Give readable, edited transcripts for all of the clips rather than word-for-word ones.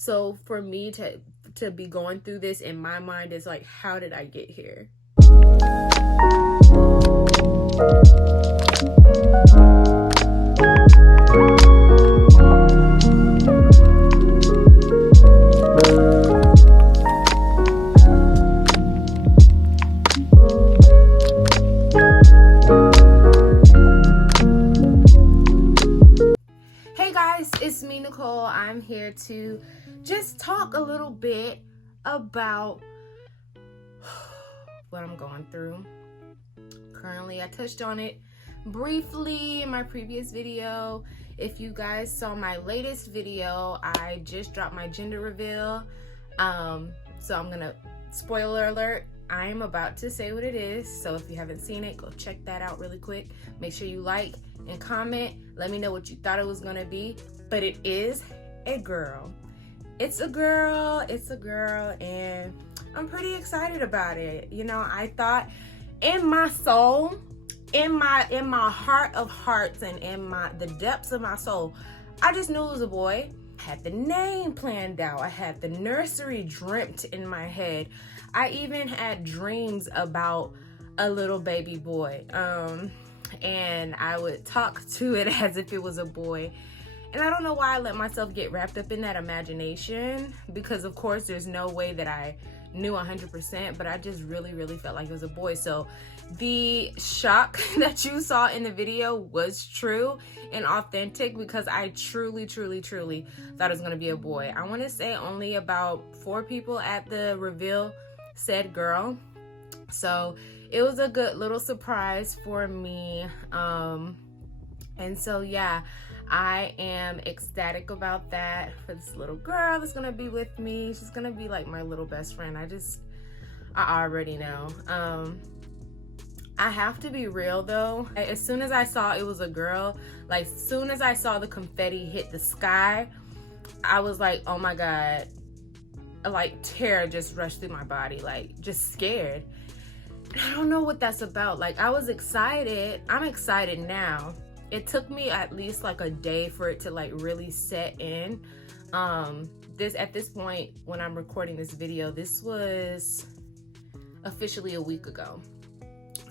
So for me to be going through this in my mind is like, how did I get here? Hey guys, it's me, Nicole. I'm here to just talk a little bit about what I'm going through currently. I touched on it briefly in my previous video. If you guys saw my latest video, I just dropped my gender reveal. So I'm gonna, spoiler alert, I'm about to say what it is. So if you haven't seen it, go check that out really quick. Make sure you like and comment. Let me know what you thought it was gonna be. But it is a girl. It's a girl, and I'm pretty excited about it. You know, I thought in my soul, in my heart of hearts, and in the depths of my soul, I just knew it was a boy. I had the name planned out. I had the nursery dreamt in my head. I even had dreams about a little baby boy. And I would talk to it as if it was a boy. And I don't know why I let myself get wrapped up in that imagination, because of course there's no way that I knew 100%, but I just really felt like it was a boy. So the shock that you saw in the video was true and authentic, because I truly thought it was gonna be a boy. I wanna say only about 4 people at the reveal said girl. So it was a good little surprise for me. And so yeah, I am ecstatic about that, for this little girl that's gonna be with me. She's gonna be like my little best friend. I already know. I have to be real though. As soon as I saw it was a girl, like as soon as I saw the confetti hit the sky, I was like, oh my God, like terror just rushed through my body, like just scared. I don't know what that's about. Like I was excited. I'm excited now. It took me at least like a day for it to like really set in. At this point when I'm recording this video, this was officially a week ago.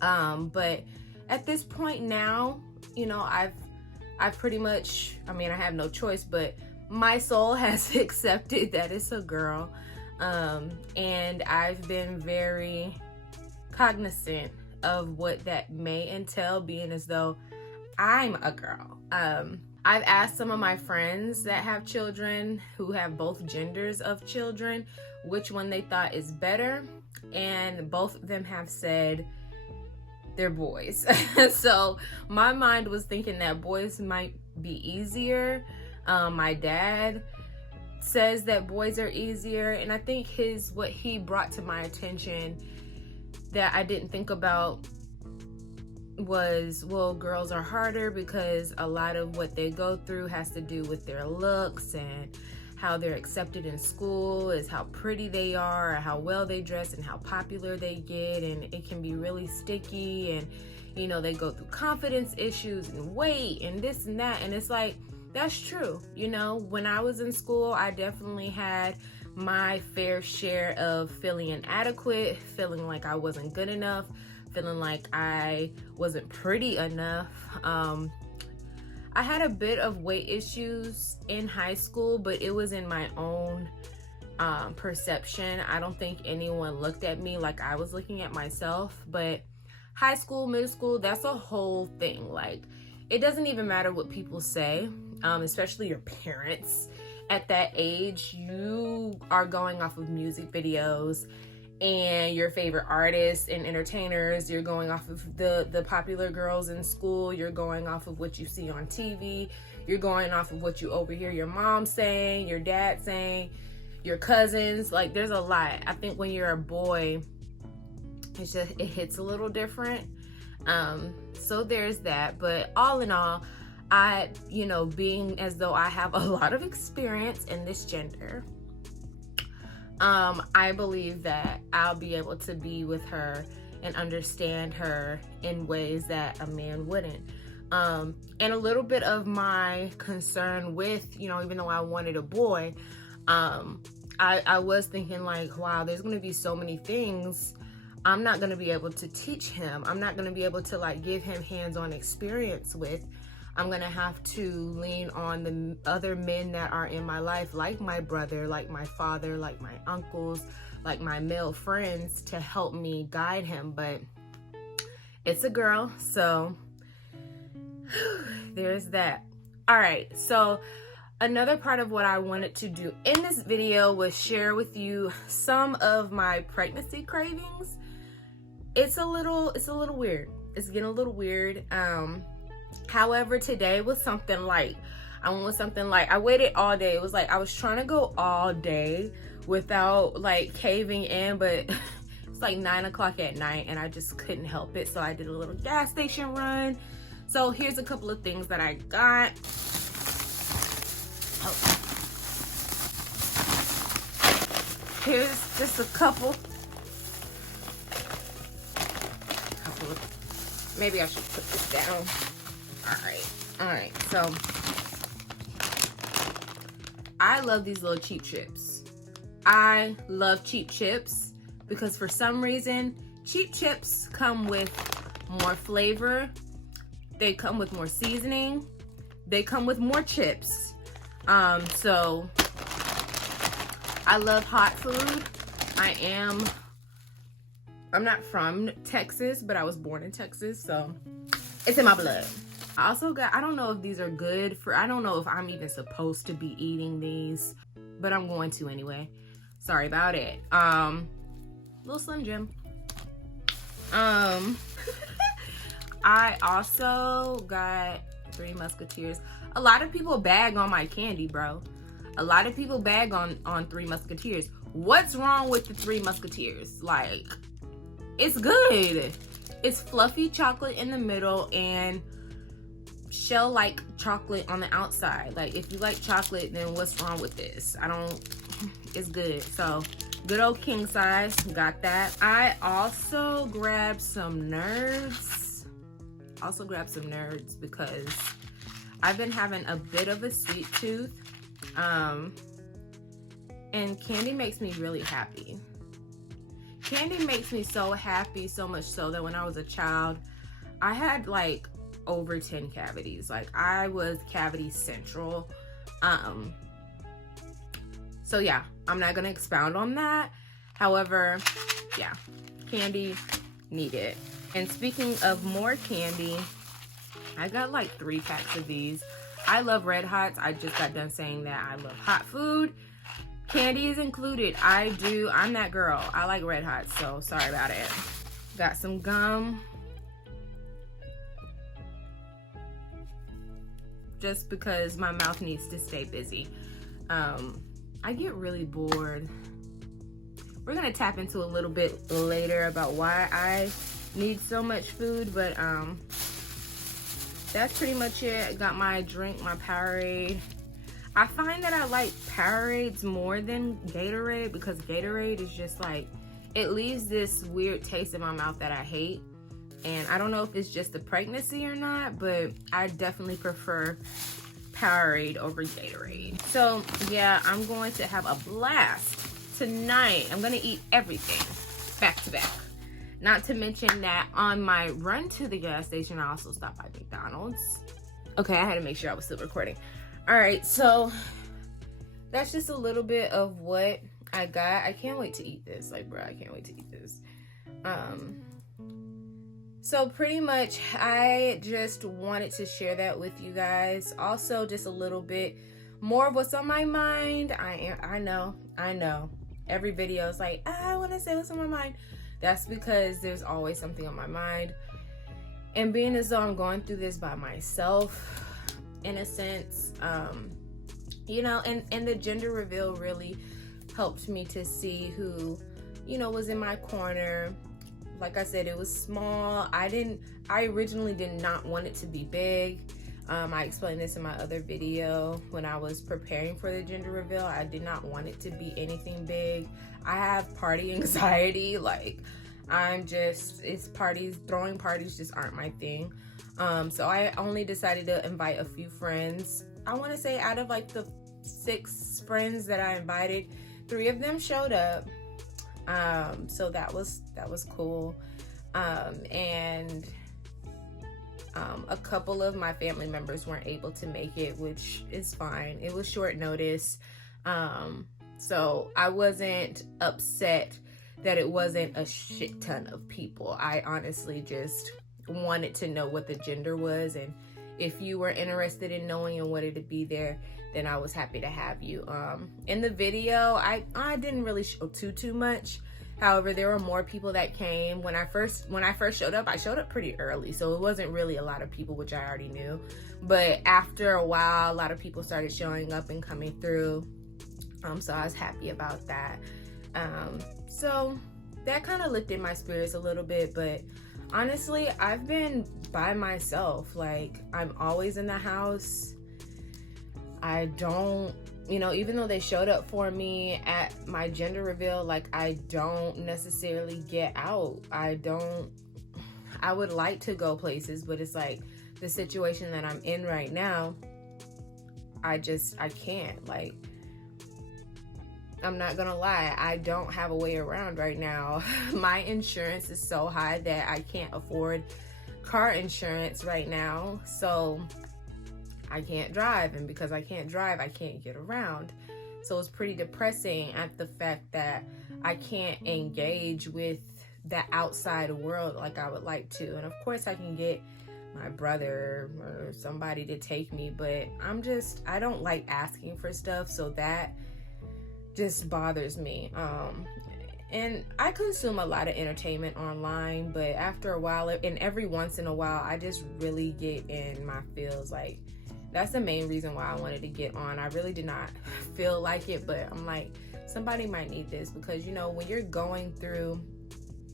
But at this point now, you know, I've pretty much, I mean, I have no choice, but my soul has accepted that it's a girl. And I've been very cognizant of what that may entail, being as though I'm a girl. I've asked some of my friends that have children, who have both genders of children, which one they thought is better, and both of them have said they're boys. So my mind was thinking that boys might be easier. My dad says that boys are easier, and I think what he brought to my attention that I didn't think about was, well, girls are harder because a lot of what they go through has to do with their looks and how they're accepted in school, is how pretty they are, or how well they dress, and how popular they get, and it can be really sticky, and you know, they go through confidence issues and weight and this and that. And it's like, that's true. You know, when I was in school, I definitely had my fair share of feeling inadequate, feeling like I wasn't good enough, feeling like I wasn't pretty enough. I had a bit of weight issues in high school, but it was in my own perception. I don't think anyone looked at me like I was looking at myself. But high school, middle school, that's a whole thing. Like, it doesn't even matter what people say, especially your parents. At that age, you are going off of music videos and your favorite artists and entertainers. You're going off of the popular girls in school. You're going off of what you see on TV. You're going off of what you overhear your mom saying, your dad saying, your cousins. Like, there's a lot. I think when you're a boy, it hits a little different. So there's that. But all in all, being as though I have a lot of experience in this gender, I believe that I'll be able to be with her and understand her in ways that a man wouldn't. And a little bit of my concern with, even though I wanted a boy, I was thinking like, wow, there's gonna be so many things I'm not gonna be able to teach him. I'm not gonna be able to like give him hands-on experience with. I'm gonna have to lean on the other men that are in my life, like my brother, like my father, like my uncles, like my male friends, to help me guide him. But it's a girl, so there's that. All right, so another part of what I wanted to do in this video was share with you some of my pregnancy cravings. It's a little weird. It's getting a little weird. However, today was something light. I went with something light. I waited all day. It was like I was trying to go all day without like caving in, but it's like 9 o'clock at night and I just couldn't help it. So I did a little gas station run. So here's a couple of things that I got. Oh. Here's just a couple of, maybe I should put this down. All right, so I love these little cheap chips. I love cheap chips because for some reason, cheap chips come with more flavor. They come with more seasoning. They come with more chips. So I love hot food. I'm not from Texas, but I was born in Texas, so it's in my blood. I also got, I don't know if these are good for, I don't know if I'm even supposed to be eating these, but I'm going to anyway. Sorry about it. Little Slim Jim. I also got Three Musketeers. A lot of people bag on my candy, bro. A lot of people bag on Three Musketeers. What's wrong with the Three Musketeers? Like, it's good. It's fluffy chocolate in the middle and shell-like chocolate on the outside. Like, if you like chocolate, then what's wrong with this? It's good. So, good old king size, got that. I also grabbed some Nerds. Because I've been having a bit of a sweet tooth. And candy makes me really happy. Candy makes me so happy, so much so that when I was a child, I had like over 10 cavities. Like, I was cavity central. So yeah, I'm not gonna expound on that. However, yeah, candy, need it. And speaking of more candy, I got like 3 packs of these. I love Red Hots. I just got done saying that I love hot food. Candy is included. I'm that girl. I like Red Hots, so sorry about it. Got some gum. Just because my mouth needs to stay busy. I get really bored. We're gonna tap into a little bit later about why I need so much food, but that's pretty much it. I got my drink, my Powerade. I find that I like Powerades more than Gatorade because Gatorade is just like, it leaves this weird taste in my mouth that I hate. And I don't know if it's just the pregnancy or not, but I definitely prefer Powerade over Gatorade. So yeah, I'm going to have a blast tonight. I'm gonna eat everything back to back. Not to mention that on my run to the gas station, I also stopped by McDonald's. Okay, I had to make sure I was still recording. All right, so that's just a little bit of what I got. I can't wait to eat this. Like, bro, I can't wait to eat this. So pretty much, I just wanted to share that with you guys. Also, just a little bit more of what's on my mind. I know. Every video is like, I want to say what's on my mind. That's because there's always something on my mind. And being as though I'm going through this by myself, in a sense, you know, and the gender reveal really helped me to see who, you know, was in my corner. Like I said, it was small. I originally did not want it to be big. I explained this in my other video when I was preparing for the gender reveal. I did not want it to be anything big. I have party anxiety. Like, throwing parties just aren't my thing. So I only decided to invite a few friends. I want to say out of like the 6 friends that I invited, 3 of them showed up. So that was cool. And a couple of my family members weren't able to make it, which is fine. It was short notice. So I wasn't upset that it wasn't a shit ton of people. I honestly just wanted to know what the gender was, and if you were interested in knowing and wanted to be there, then I was happy to have you. In the video, I didn't really show too much. However, there were more people that came. When I first showed up, I showed up pretty early, so it wasn't really a lot of people, which I already knew. But after a while, a lot of people started showing up and coming through. So I was happy about that. So that kind of lifted my spirits a little bit. But honestly, I've been by myself. Like, I'm always in the house. I don't, even though they showed up for me at my gender reveal, like, I don't necessarily get out. I would like to go places, but it's like the situation that I'm in right now, I can't. Like, I'm not gonna lie, I don't have a way around right now. My insurance is so high that I can't afford car insurance right now, so I can't drive, and because I can't drive, I can't get around. So it's pretty depressing at the fact that I can't engage with the outside world like I would like to. And of course I can get my brother or somebody to take me, but I don't like asking for stuff, so that just bothers me. And I consume a lot of entertainment online, but after a while, and every once in a while, I just really get in my feels. Like, that's the main reason why I wanted to get on. I really did not feel like it, but I'm like, somebody might need this, because when you're going through,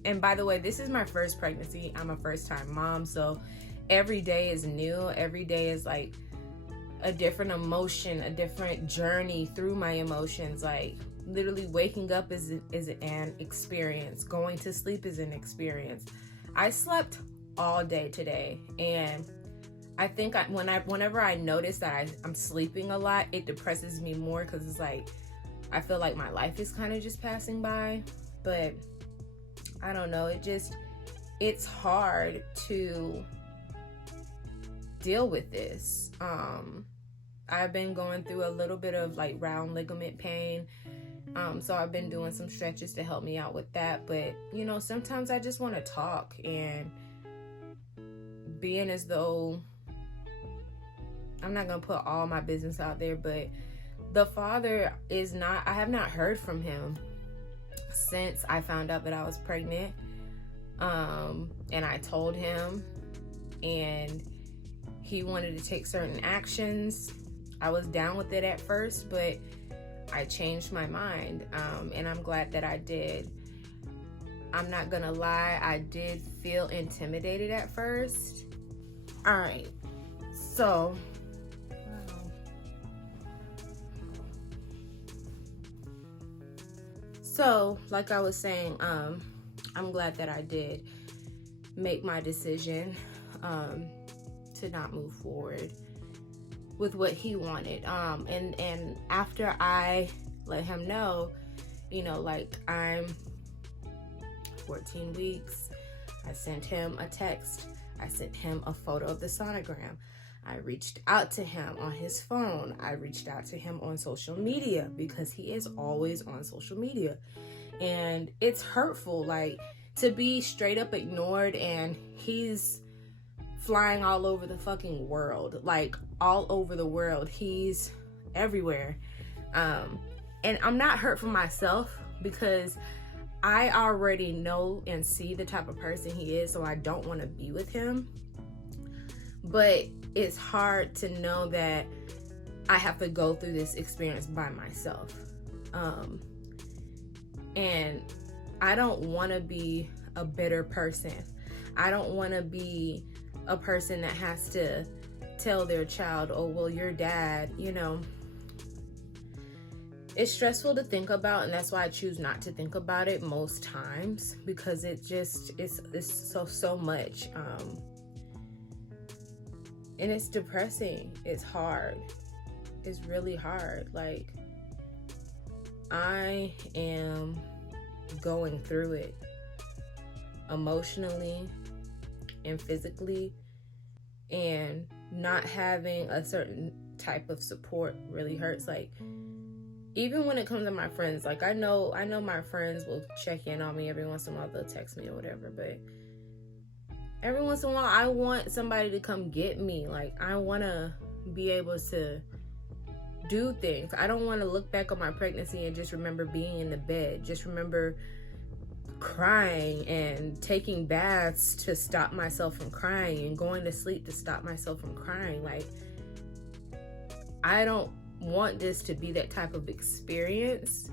and by the way, this is my first pregnancy. I'm a first-time mom, so every day is new. Every day is like a different emotion, a different journey through my emotions. Like, literally waking up is an experience. Going to sleep is an experience. I slept all day today, and I think whenever I notice that I'm sleeping a lot, it depresses me more, because it's like I feel like my life is kind of just passing by. But I don't know, it's hard to deal with this. I've been going through a little bit of like round ligament pain. So I've been doing some stretches to help me out with that. But, sometimes I just want to talk, and being as though, I'm not going to put all my business out there, but the father I have not heard from him since I found out that I was pregnant. And I told him, and he wanted to take certain actions. I was down with it at first, but I changed my mind, and I'm glad that I did. I'm not gonna lie, I did feel intimidated at first. All right, so like I was saying, I'm glad that I did make my decision to not move forward with what he wanted. And after I let him know, like, I'm 14 weeks, I sent him a text. I sent him a photo of the sonogram. I reached out to him on his phone. I reached out to him on social media, because he is always on social media. And it's hurtful, like, to be straight up ignored, and he's flying all over the fucking world, like all over the world. He's everywhere. And I'm not hurt for myself, because I already know and see the type of person he is, so I don't want to be with him. But it's hard to know that I have to go through this experience by myself. And I don't want to be a bitter person. I don't want to be a person that has to tell their child, oh, well, your dad, it's stressful to think about, and that's why I choose not to think about it most times, because it's so much, and it's depressing. It's hard. is really hard. Like, I am going through it emotionally and physically, and not having a certain type of support really hurts. Like, even when it comes to my friends, like, I know my friends will check in on me every once in a while. They'll text me or whatever, but every once in a while I want somebody to come get me. Like, I want to be able to do things. I don't want to look back on my pregnancy and just remember being in the bed, just remember crying and taking baths to stop myself from crying and going to sleep to stop myself from crying. Like, I don't want this to be that type of experience,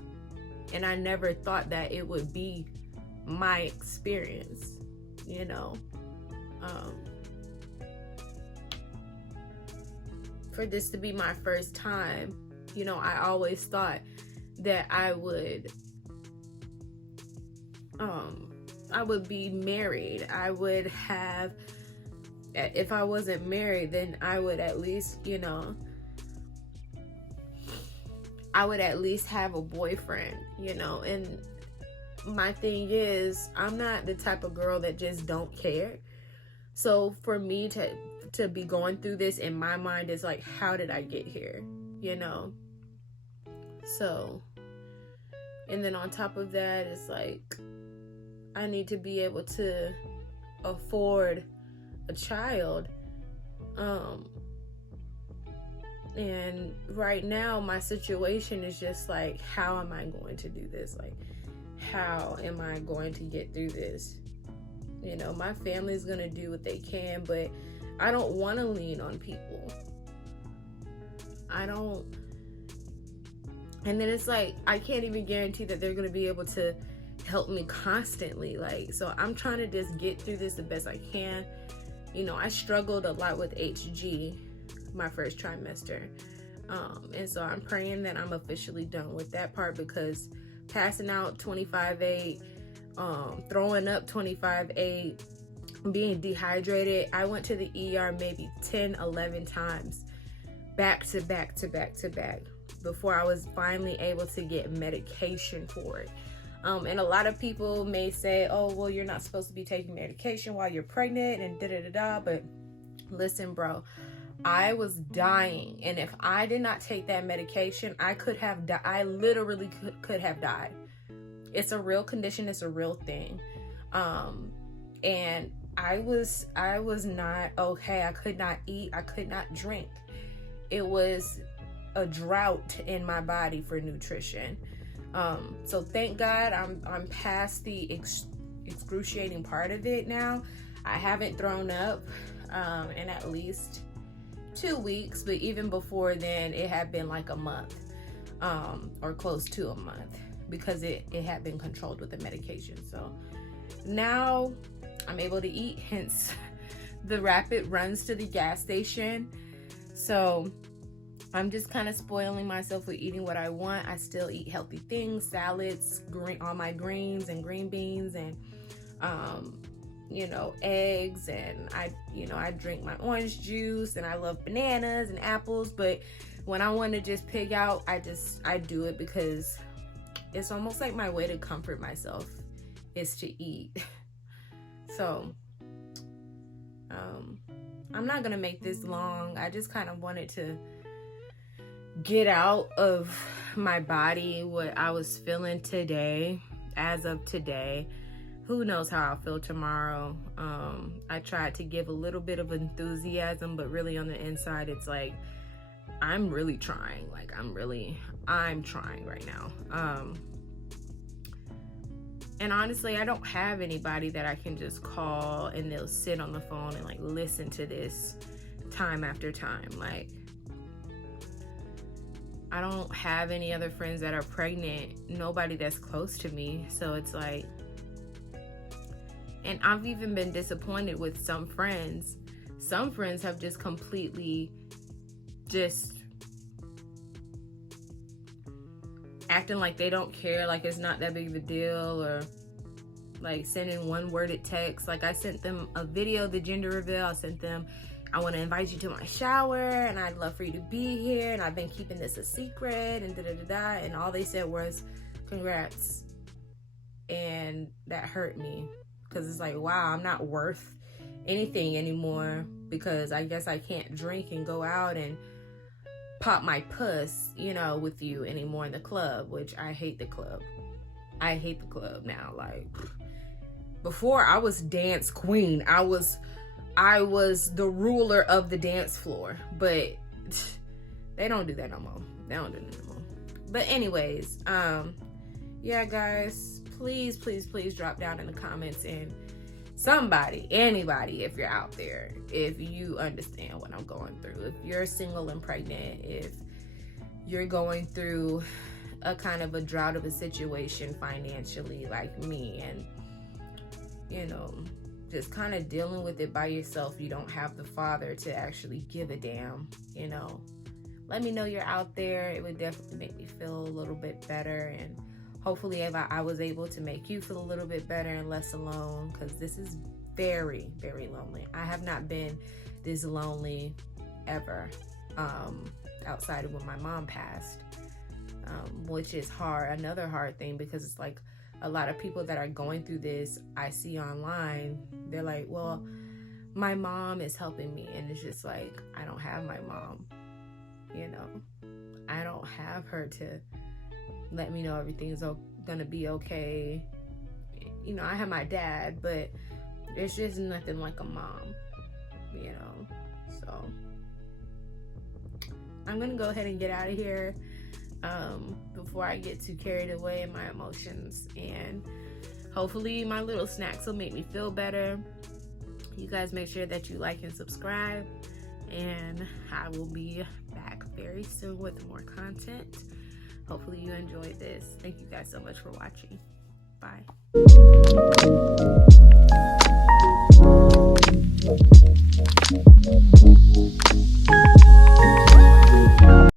and I never thought that it would be my experience, you know. For this to be my first time, you know, I always thought that I would be married. I would have, if I wasn't married, then I would at least, you know, I would at least have a boyfriend, you know. And my thing is, I'm not the type of girl that just don't care. So for me to be going through this, in my mind, is like, how did I get here, you know? So, and then on top of that, it's like, I need to be able to afford a child. And right now my situation is just like, how am I going to do this? Like, how am I going to get through this? You know, my family's gonna do what they can, but I don't want to lean on people. And then it's like, I can't even guarantee that they're gonna be able to help me constantly. Like, so I'm trying to just get through this the best I can. You know, I struggled a lot with HG my first trimester. And so I'm praying that I'm officially done with that part, because passing out 25/8, throwing up 25/8, being dehydrated, I went to the ER maybe 10-11 times back to back before I was finally able to get medication for it. And a lot of people may say, oh, well, you're not supposed to be taking medication while you're pregnant and da-da-da-da. But listen, bro, I was dying. And if I did not take that medication, I literally could have died. It's a real condition. It's a real thing. And I was not okay. I could not eat. I could not drink. It was a drought in my body for nutrition. So thank God I'm past the excruciating part of it now. I haven't thrown up in at least 2 weeks, but even before then it had been like a month, or close to a month, because it had been controlled with the medication. So now I'm able to eat, hence the rapid runs to the gas station. So I'm just kind of spoiling myself with eating what I want. I still eat healthy things, salads, all my greens and green beans, and you know, eggs, and I drink my orange juice, and I love bananas and apples. But when I want to just pig out, I do it, because it's almost like my way to comfort myself is to eat. So I'm not gonna make this long. I just kind of wanted to get out of my body what I was feeling today. As of today, who knows how I'll feel tomorrow. I tried to give a little bit of enthusiasm, but really on the inside, it's like, I'm really trying. Like, I'm trying right now. And honestly, I don't have anybody that I can just call and they'll sit on the phone and like listen to this time after time. Like, I don't have any other friends that are pregnant, nobody that's close to me. So it's like, and I've even been disappointed with some friends. Some friends have just completely just acting like they don't care, like it's not that big of a deal, or like sending one-worded text. Like, I sent them a video of the gender reveal. I sent them I want to invite you to my shower, and I'd love for you to be here, and I've been keeping this a secret, and da-da-da-da. And all they said was, congrats. And that hurt me, because it's like, wow, I'm not worth anything anymore, because I guess I can't drink and go out and pop my puss, you know, with you anymore in the club, which I hate the club. I hate the club now. Like, before I was dance queen. I was the ruler of the dance floor, but they don't do that no more. They don't do that no more. But anyways, yeah, guys, please drop down in the comments, and somebody, anybody, if you're out there, if you understand what I'm going through, if you're single and pregnant, if you're going through a kind of a drought of a situation financially like me, and you know, just kind of dealing with it by yourself, you don't have the father to actually give a damn, you know, let me know you're out there. It would definitely make me feel a little bit better, and hopefully if I was able to make you feel a little bit better and less alone, because this is very, very lonely. I have not been this lonely ever, outside of when my mom passed, which is hard, another hard thing, because it's like a lot of people that are going through this, I see online, they're like, well, my mom is helping me, and it's just like, I don't have my mom, you know, I don't have her to let me know everything's gonna be okay. You know, I have my dad, but it's just nothing like a mom, you know. So I'm gonna go ahead and get out of here before I get too carried away in my emotions, and hopefully my little snacks will make me feel better. You guys make sure that you like and subscribe, and I will be back very soon with more content. Hopefully you enjoyed this. Thank you guys so much for watching. Bye.